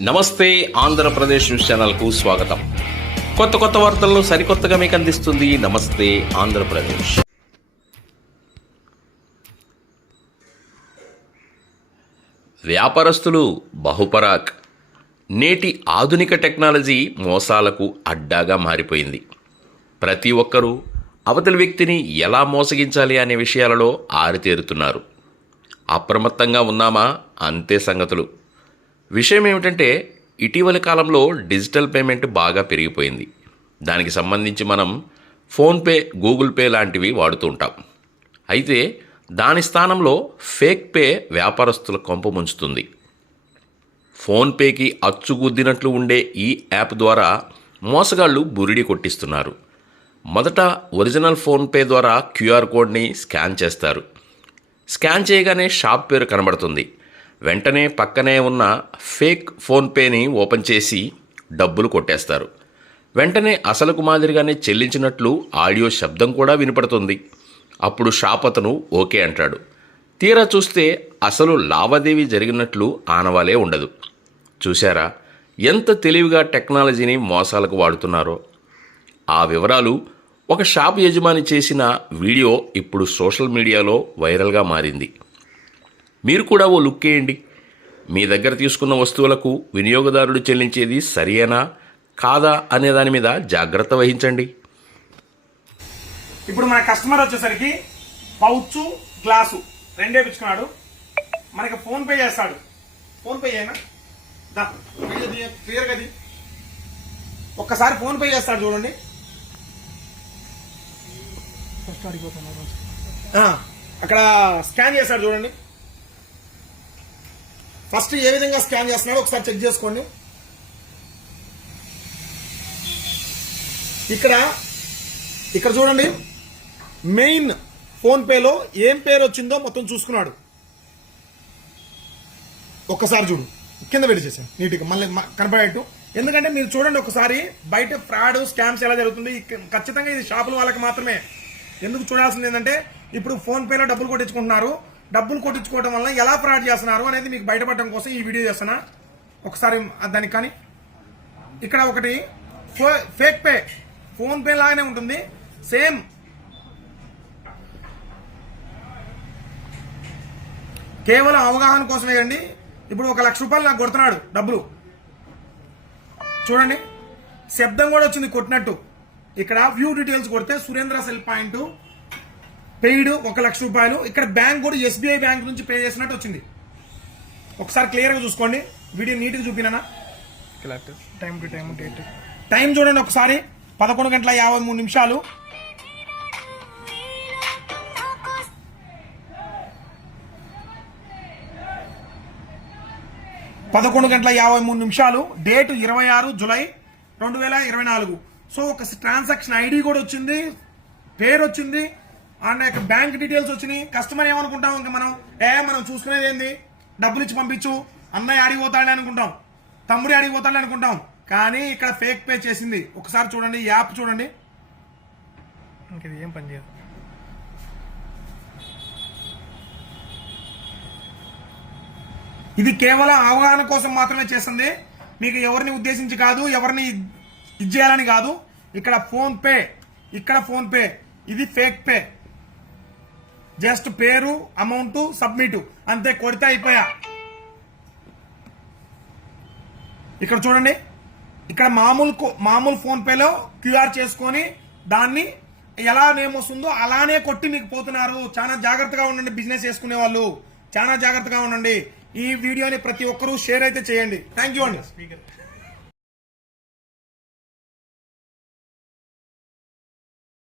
నమస్తే ఆంధ్రప్రదేశ్ న్యూస్ ఛానల్కు స్వాగతం. కొత్త కొత్త వార్తలను సరికొత్తగా మీకు అందిస్తుంది నమస్తే ఆంధ్రప్రదేశ్. వ్యాపారస్తులు బహుపరాక్. నేటి ఆధునిక టెక్నాలజీ మోసాలకు అడ్డాగా మారిపోయింది. ప్రతి ఒక్కరూ అవతలి వ్యక్తిని ఎలా మోసగించాలి అనే విషయాలలో ఆరితేరుతున్నారు. అప్రమత్తంగా ఉన్నామా? అంతే సంగతులు. విషయం ఏమిటంటే ఇటీవలి కాలంలో డిజిటల్ పేమెంట్ బాగా పెరిగిపోయింది. దానికి సంబంధించి మనం ఫోన్పే గూగుల్ పే లాంటివి వాడుతూ ఉంటాం. అయితే దాని స్థానంలో ఫేక్ పే వ్యాపారస్తుల కొంప ముంచుతుంది. ఫోన్పేకి అచ్చుగుద్దినట్లు ఉండే ఈ యాప్ ద్వారా మోసగాళ్ళు బురిడి కొట్టిస్తున్నారు. మొదట ఒరిజినల్ ఫోన్పే ద్వారా క్యూఆర్ కోడ్ని స్కాన్ చేస్తారు. స్కాన్ చేయగానే షాప్ పేరు కనబడుతుంది. వెంటనే పక్కనే ఉన్న ఫేక్ ఫోన్పేని ఓపెన్ చేసి డబ్బులు కొట్టేస్తారు. వెంటనే అసలుకు మాదిరిగానే చెల్లించినట్లు ఆడియో శబ్దం కూడా వినపడుతుంది. అప్పుడు షాప్ అతను ఓకే అంటాడు. తీరా చూస్తే అసలు లావాదేవీ జరిగినట్లు ఆనవాలే ఉండదు. చూశారా? ఎంత తెలివిగా టెక్నాలజీని మోసాలకు వాడుతున్నారో. ఆ వివరాలు ఒక షాప్ యజమాని చేసిన వీడియో ఇప్పుడు సోషల్ మీడియాలో వైరల్గా మారింది. మీరు కూడా ఓ లుక్ వేయండి. మీ దగ్గర తీసుకున్న వస్తువులకు వినియోగదారుడు చెల్లించేది సరియేనా కాదా అనే దాని మీద జాగ్రత్త వహించండి. ఇప్పుడు మన కస్టమర్ వచ్చేసరికి పౌచ్ గ్లాసు రెండే పిచ్చుకున్నాడు. మనకి ఫోన్ పే చేస్తాడు. ఫోన్ పే చేయనా? దా క్లియర్ గది ఒక్కసారి ఫోన్ పే చేస్తాడు చూడండి. ఆ, అక్కడ స్కాన్ చేస్తాడు చూడండి. ఫస్ట్ ఏ విధంగా స్కాన్ చేస్తున్నాడో ఒకసారి చెక్ చేసుకోండి. ఇక్కడ ఇక్కడ చూడండి. మెయిన్ ఫోన్పేలో ఏం పేరు వచ్చిందో మొత్తం చూసుకున్నాడు. ఒక్కసారి చూడు. కింద పెట్టి చేశాను. నీట్గా మళ్ళీ కనపడేట్టు. ఎందుకంటే మీరు చూడండి ఒకసారి బయట ఫ్రాడ్ స్కామ్స్ ఎలా జరుగుతుంది. ఖచ్చితంగా ఇది షాపుల వాళ్ళకి మాత్రమే. ఎందుకు చూడాల్సింది ఏంటంటే ఇప్పుడు ఫోన్పేలో డబ్బులు కొట్టించుకుంటున్నారు. డబ్బులు కొట్టించుకోవడం వల్ల ఎలా ఫ్రాడ్ చేస్తున్నారు అనేది మీకు బయటపడడం కోసం ఈ వీడియో చేస్తున్నా. ఒకసారి దానికి కానీ. ఇక్కడ ఒకటి ఫో- ఫేక్ పే ఫోన్ పే లాగానే ఉంటుంది. సేమ్. కేవలం అవగాహన కోసమే అండి ఇప్పుడు ఒక లక్ష రూపాయలు నాకు కొడుతున్నాడు డబ్బులు. చూడండి. శబ్దం కూడా వచ్చింది కొట్టినట్టు. ఇక్కడ వ్యూ డీటెయిల్స్ కొడితే సురేంద్ర సెల్ పాయింట్ పెయిడ్ ఒక లక్ష రూపాయలు. ఇక్కడ బ్యాంక్ కూడా ఎస్బీఐ బ్యాంక్ నుంచి పే చేసినట్టు వచ్చింది. ఒకసారి క్లియర్గా చూసుకోండి. వీడియో నీట్గా చూపినా time to time date time చూడండి ఒకసారి. పదకొండు గంటల యాభై మూడు నిమిషాలు. పదకొండు గంటల యాభై మూడు నిమిషాలు. డేట్ ఇరవై ఆరు జులై రెండు వేల ఇరవై నాలుగు. సో ఒక ట్రాన్సాక్షన్ ఐడి కూడా వచ్చింది. పేరు వచ్చింది. అండ్ యొక్క బ్యాంక్ డీటెయిల్స్ వచ్చినాయి. కస్టమర్ ఏమనుకుంటాం ఇంకా మనం? ఏ మనం చూసుకునేది ఏంది? డబ్బులు ఇచ్చి పంపించు. అన్నయ్య ఆడికి పోతాడే అనుకుంటాం. తమ్ముడి ఆడికి పోతాడే అనుకుంటాం. కానీ ఇక్కడ ఫేక్ పే చేసింది. ఒకసారి చూడండి యాప్ చూడండి. ఇది ఏం పని చేయదు. ఇది కేవలం అవగాహన కోసం మాత్రమే చేస్తుంది మీకు ఎవరిని ఉద్దేశించి కాదు ఎవరిని ఇది చేయాలని కాదు. ఇక్కడ ఫోన్ పే ఇక్కడ ఫోన్ పే ఇది ఫేక్ పే జస్ట్ పేరు అమౌంట్ సబ్మిట్. అంతే కొడితే అయిపోయా. ఇక్కడ చూడండి. ఇక్కడ మామూలు కో- మామూలు ఫోన్పేలో క్యూఆర్ చేసుకొని దాన్ని ఎలా నేమ్ వస్తుందో అలానే కొట్టి మీకు పోతున్నారు. చాలా జాగ్రత్తగా ఉండండి బిజినెస్ చేసుకునే వాళ్ళు. చాలా జాగ్రత్తగా ఉండండి. ఈ వీడియోని ప్రతి ఒక్కరూ షేర్ అయితే చేయండి. థ్యాంక్ యూ అండి. స్పీకర్.